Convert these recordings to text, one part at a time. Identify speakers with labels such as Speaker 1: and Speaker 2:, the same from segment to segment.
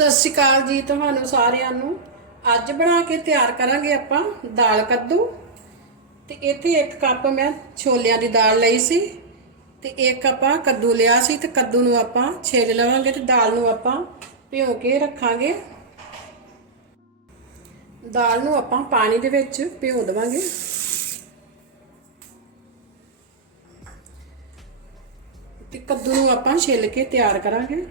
Speaker 1: ਸਤਿ ਸ਼੍ਰੀ ਅਕਾਲ ਜੀ ਤੁਹਾਨੂੰ ਸਾਰਿਆਂ ਨੂੰ। ਅੱਜ ਬਣਾ ਕੇ ਤਿਆਰ ਕਰਾਂਗੇ ਆਪਾਂ ਦਾਲ ਕੱਦੂ। ਤੇ ਇੱਥੇ ਇੱਕ ਕੱਪ ਮੈਂ ਛੋਲਿਆਂ ਦੀ ਦਾਲ ਲਈ ਸੀ। ਤੇ ਇੱਕ ਆਪਾਂ ਕੱਦੂ ਲਿਆ ਸੀ ਤੇ ਕੱਦੂ ਨੂੰ ਆਪਾਂ ਛਿੱਲ ਲਵਾਂਗੇ ਤੇ ਦਾਲ ਨੂੰ ਆਪਾਂ ਭਿਓ ਕੇ ਰੱਖਾਂਗੇ। ਦਾਲ ਨੂੰ ਆਪਾਂ ਪਾਣੀ ਦੇ ਵਿੱਚ ਭਿਓ ਦੇਵਾਂਗੇ। ਤੇ ਕੱਦੂ ਨੂੰ ਆਪਾਂ ਛਿੱਲ ਕੇ ਤਿਆਰ ਕਰਾਂਗੇ।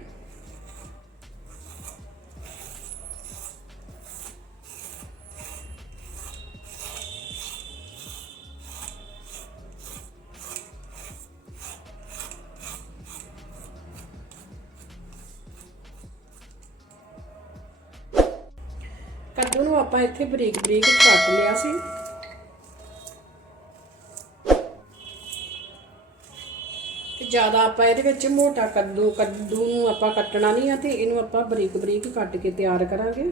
Speaker 1: ਕੱਦੂ ਨੂੰ ਆਪਾਂ ਇੱਥੇ ਬਰੀਕ ਬਰੀਕ ਕੱਟ ਲਿਆ ਸੀ। ਤੇ ਜ਼ਿਆਦਾ ਆਪਾਂ ਇਹਦੇ ਵਿੱਚ ਮੋਟਾ ਕੱਦੂ ਕੱਦੂ ਨੂੰ ਆਪਾਂ ਕੱਟਣਾ ਨਹੀਂ ਆ ਤੇ ਇਹਨੂੰ ਆਪਾਂ ਬਰੀਕ ਬਰੀਕ ਕੱਟ ਕੇ ਤਿਆਰ ਕਰਾਂਗੇ।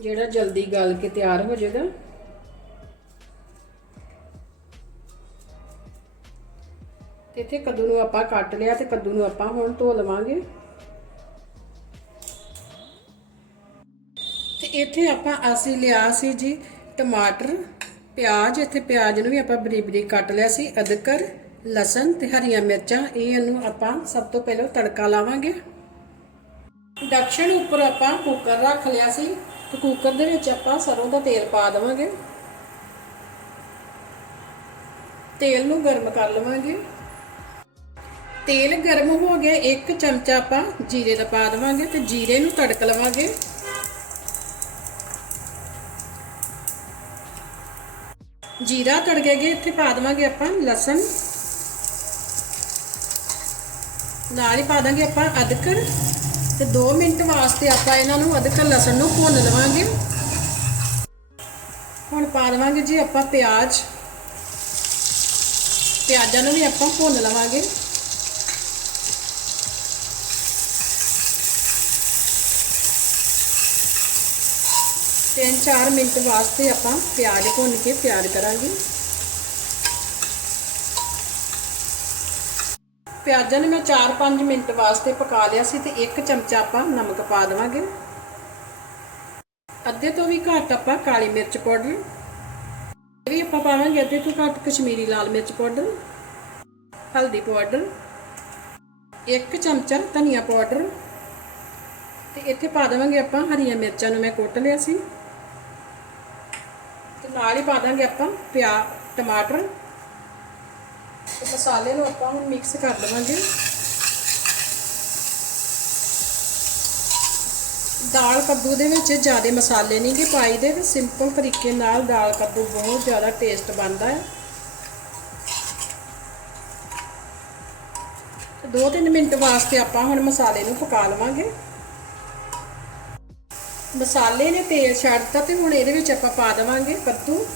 Speaker 1: ਜਿਹੜਾ ਜਲਦੀ ਗਲ ਕੇ ਤਿਆਰ ਹੋ ਜਾਏਗਾ। ਇੱਥੇ ਕੱਦੂ ਨੂੰ ਆਪਾਂ ਕੱਟ ਲਿਆ ਤੇ ਕੱਦੂ ਨੂੰ ਆਪਾਂ ਹੁਣ ਧੋ ਲਵਾਂਗੇ। ਤੇ ਇੱਥੇ ਆਪਾਂ ਅਸੀਂ ਲਿਆ ਸੀ ਜੀ ਟਮਾਟਰ, ਪਿਆਜ਼, ਇੱਥੇ ਪਿਆਜ਼ ਨੂੰ ਵੀ ਆਪਾਂ ਬਰੀਕ ਬਰੀਕ ਕੱਟ ਲਿਆ ਸੀ, ਅਦਰਕ, ਲਸਣ ਤੇ ਹਰੀਆਂ ਮਿਰਚਾਂ, ਇਹ ਇਹਨੂੰ ਆਪਾਂ ਸਭ ਤੋਂ ਪਹਿਲਾਂ ਤੜਕਾ ਲਾਵਾਂਗੇ। ਇੰਡਕਸ਼ਨ ਉੱਪਰ ਆਪਾਂ ਕੁੱਕਰ ਰੱਖ ਲਿਆ ਸੀ, ਤੇ ਕੁੱਕਰ ਦੇ ਵਿੱਚ ਆਪਾਂ ਸਰੋਂ ਦਾ ਤੇਲ ਪਾ ਦੇਵਾਂਗੇ। ਤੇਲ ਨੂੰ ਗਰਮ ਕਰ ਲਵਾਂਗੇ। ਤੇਲ ਗਰਮ ਹੋ ਗਿਆ, ਇੱਕ ਚਮਚਾ ਆਪਾਂ ਜੀਰੇ ਦਾ ਪਾ ਦੇਵਾਂਗੇ ਤੇ ਜੀਰੇ ਨੂੰ ਤੜਕ ਲਵਾਂਗੇ। ਜੀਰਾ ਤੜਕੇ ਗਏ ਇੱਥੇ ਪਾ ਦੇਵਾਂਗੇ ਆਪਾਂ ਲਸਣ। ਨਾਲ ਹੀ ਪਾ ਦਾਂਗੇ ਆਪਾਂ ਅਦਕਰ ਤੇ 2 ਮਿੰਟ ਵਾਸਤੇ ਆਪਾਂ ਇਹਨਾਂ ਨੂੰ ਅਦਕਰ ਲਸਣ ਨੂੰ ਭੁੰਨ ਲਵਾਂਗੇ। ਹੁਣ ਪਾ ਦੇਵਾਂਗੇ ਜੀ ਆਪਾਂ ਪਿਆਜ਼। ਪਿਆਜ਼ਾਂ ਨੂੰ ਵੀ ਆਪਾਂ ਭੁੰਨ ਲਵਾਂਗੇ। ਤਿੰਨ ਚਾਰ ਮਿੰਟ ਵਾਸਤੇ ਆਪਾਂ ਪਿਆਜ਼ ਭੁੰਨ ਕੇ ਤਿਆਰ ਕਰਾਂਗੇ। ਪਿਆਜ਼ਾਂ ਨੂੰ ਮੈਂ 4-5 ਮਿੰਟ ਵਾਸਤੇ ਪਕਾ ਲਿਆ ਸੀ ਤੇ ਇੱਕ ਚਮਚਾ ਆਪਾਂ ਨਮਕ ਪਾ ਦੇਵਾਂਗੇ। ਅੱਧੇ ਤੋਂ ਵੀ ਘੱਟ ਆਪਾਂ ਕਾਲੀ ਮਿਰਚ ਪਾਊਡਰ। ਇਹ ਵੀ ਆਪਾਂ ਪਾਵਾਂਗੇ ਅੱਧੇ ਤੋਂ ਘੱਟ ਕਸ਼ਮੀਰੀ ਲਾਲ ਮਿਰਚ ਪਾਊਡਰ, ਹਲਦੀ ਪਾਊਡਰ, ਇੱਕ ਚਮਚਾ ਧਨੀਆ ਪਾਊਡਰ। ਤੇ ਇੱਥੇ ਪਾ ਦੇਵਾਂਗੇ ਆਪਾਂ ਹਰੀਆਂ ਮਿਰਚਾਂ ਨੂੰ ਮੈਂ ਕੁੱਟ ਲਿਆ ਸੀ। ਨਾਲ ਹੀ ਪਾ ਦਾਂਗੇ ਆਪਾਂ ਪਿਆ ਟਮਾਟਰ। ਤੇ ਮਸਾਲੇ ਨੂੰ ਆਪਾਂ ਹੁਣ ਮਿਕਸ ਕਰ ਦੇਵਾਂਗੇ ਦਾਲ ਕੱਦੂ ਦੇ ਵਿੱਚ ਜ਼ਿਆਦਾ ਮਸਾਲੇ ਨਹੀਂ ਕਿ ਪਾਈਦੇ ਤੇ ਸਿੰਪਲ ਤਰੀਕੇ ਨਾਲ ਦਾਲ ਕੱਦੂ ਬਹੁਤ ਜ਼ਿਆਦਾ ਟੇਸਟ ਬਣਦਾ ਹੈ। ਤੇ 2-3 ਮਿੰਟ ਵਾਸਤੇ ਆਪਾਂ ਹੁਣ ਮਸਾਲੇ ਨੂੰ ਪਕਾ ਲਵਾਂਗੇ। ਮਸਾਲੇ ਨੇ ਤੇਲ ਛੱਡਤਾ ਤੇ ਹੁਣ ਇਹਦੇ ਵਿੱਚ ਆਪਾਂ ਪਾ ਦੇਵਾਂਗੇ ਕੱਦੂ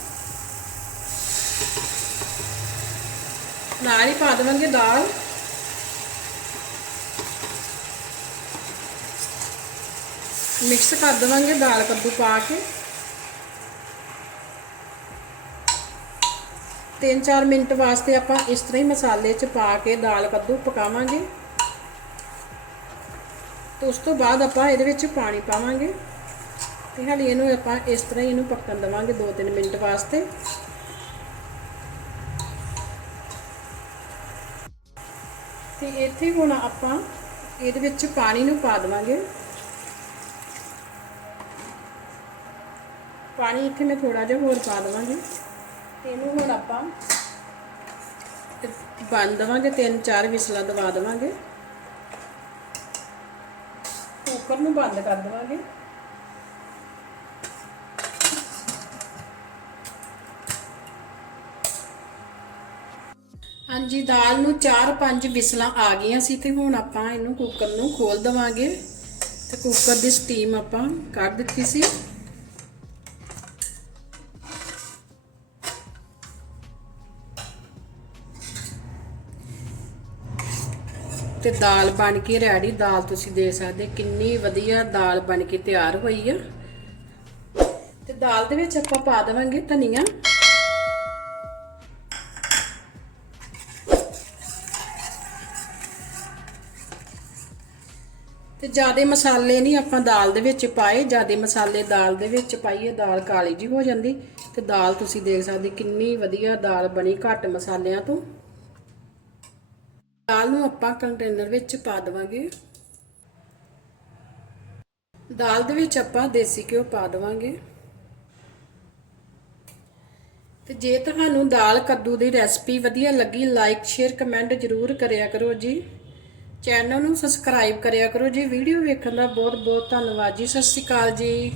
Speaker 1: ਨਾਲ ਹੀ ਪਾ ਦੇਵਾਂਗੇ ਦਾਲ। ਮਿਕਸ ਕਰ ਦੇਵਾਂਗੇ ਦਾਲ ਕੱਦੂ ਪਾ ਕੇ। 3-4 ਮਿੰਟ ਵਾਸਤੇ ਆਪਾਂ ਇਸ ਤਰ੍ਹਾਂ ਹੀ ਮਸਾਲੇ 'ਚ ਪਾ ਕੇ ਦਾਲ ਕੱਦੂ ਪਕਾਵਾਂਗੇ। ਤੇ ਉਸ ਤੋਂ ਬਾਅਦ ਆਪਾਂ ਇਹਦੇ ਵਿੱਚ ਪਾਣੀ ਪਾਵਾਂਗੇ। ਤੇ ਹਾਲੀ ਇਹਨੂੰ ਆਪਾਂ ਇਸ ਤਰ੍ਹਾਂ ਹੀ ਇਹਨੂੰ ਪੱਕਣ ਦੇਵਾਂਗੇ 2-3 ਮਿੰਟ ਵਾਸਤੇ। ਤੇ ਇੱਥੇ ਹੁਣ ਆਪਾਂ ਇਹਦੇ ਵਿੱਚ ਪਾਣੀ ਨੂੰ ਪਾ ਦੇਵਾਂਗੇ। ਪਾਣੀ ਇੱਥੇ ਮੈਂ ਥੋੜਾ ਜਿਹਾ ਹੋਰ ਪਾ ਦੇਵਾਂਗੇ। ਤੇ ਇਹਨੂੰ ਹੁਣ ਆਪਾਂ ਬੰਦ ਦੇਵਾਂਗੇ, ਤਿੰਨ ਚਾਰ ਵਿਸਲਾਂ ਦਵਾ ਦੇਵਾਂਗੇ। ਕੁੱਕਰ ਨੂੰ ਬੰਦ ਕਰ ਦੇਵਾਂਗੇ। ਹਾਂਜੀ, ਦਾਲ ਨੂੰ 4-5 ਵਿਸਲਾਂ ਆ ਗਈਆਂ ਸੀ ਤੇ ਹੁਣ ਆਪਾਂ ਇਹਨੂੰ ਕੁੱਕਰ ਨੂੰ ਖੋਲ ਦਵਾਂਗੇ। ਤੇ ਕੁੱਕਰ ਦੀ ਸਟੀਮ ਆਪਾਂ ਕੱਢ ਦਿੱਤੀ ਸੀ। ਤੇ ਦਾਲ ਬਣ ਕੇ ਰੈਡੀ ਦਾਲ ਤੁਸੀਂ ਦੇ ਸਕਦੇ ਕਿੰਨੀ ਵਧੀਆ ਦਾਲ ਬਣ ਕੇ ਤਿਆਰ ਹੋਈ ਆ। ਤੇ ਦਾਲ ਦੇ ਵਿੱਚ ਆਪਾਂ ਪਾ ਦੇਵਾਂਗੇ ਧਨੀਆ। ਤੇ ਜਿਆਦੇ ਮਸਾਲੇ ਨਹੀਂ ਆਪਾਂ ਦਾਲ ਦੇ ਵਿੱਚ ਪਾਏ, ਜਿਆਦੇ ਮਸਾਲੇ ਦਾਲ ਦੇ ਵਿੱਚ ਪਾਈਏ, ਦਾਲ ਕਾਲੀ ਜੀ ਹੋ ਜਾਂਦੀ। ਤੇ ਦਾਲ ਤੁਸੀਂ ਦੇਖ ਸਕਦੇ ਕਿੰਨੀ ਵਧੀਆ ਦਾਲ ਬਣੀ ਘੱਟ ਮਸਾਲਿਆਂ ਤੋਂ। ਦਾਲ ਨੂੰ ਆਪਾਂ ਕੰਟੇਨਰ ਵਿੱਚ ਪਾ ਦੇਵਾਂਗੇ। ਦਾਲ ਦੇ ਵਿੱਚ ਆਪਾਂ ਦੇਸੀ ਘਿਓ ਪਾ ਦੇਵਾਂਗੇ। ਤੇ ਜੇ ਤੁਹਾਨੂੰ ਦਾਲ ਕੱਦੂ ਦੀ ਰੈਸਪੀ ਵਧੀਆ ਲੱਗੀ ਲਾਈਕ ਸ਼ੇਅਰ ਕਮੈਂਟ ਜ਼ਰੂਰ ਕਰਿਆ ਕਰੋ ਜੀ। ਚੈਨਲ ਨੂੰ ਸਬਸਕ੍ਰਾਈਬ ਕਰਿਆ ਕਰੋ ਜੀ। ਵੀਡੀਓ ਵੇਖਣ ਦਾ ਬਹੁਤ ਬਹੁਤ ਧੰਨਵਾਦ ਜੀ। ਸਤਿ ਸ਼੍ਰੀ ਅਕਾਲ ਜੀ।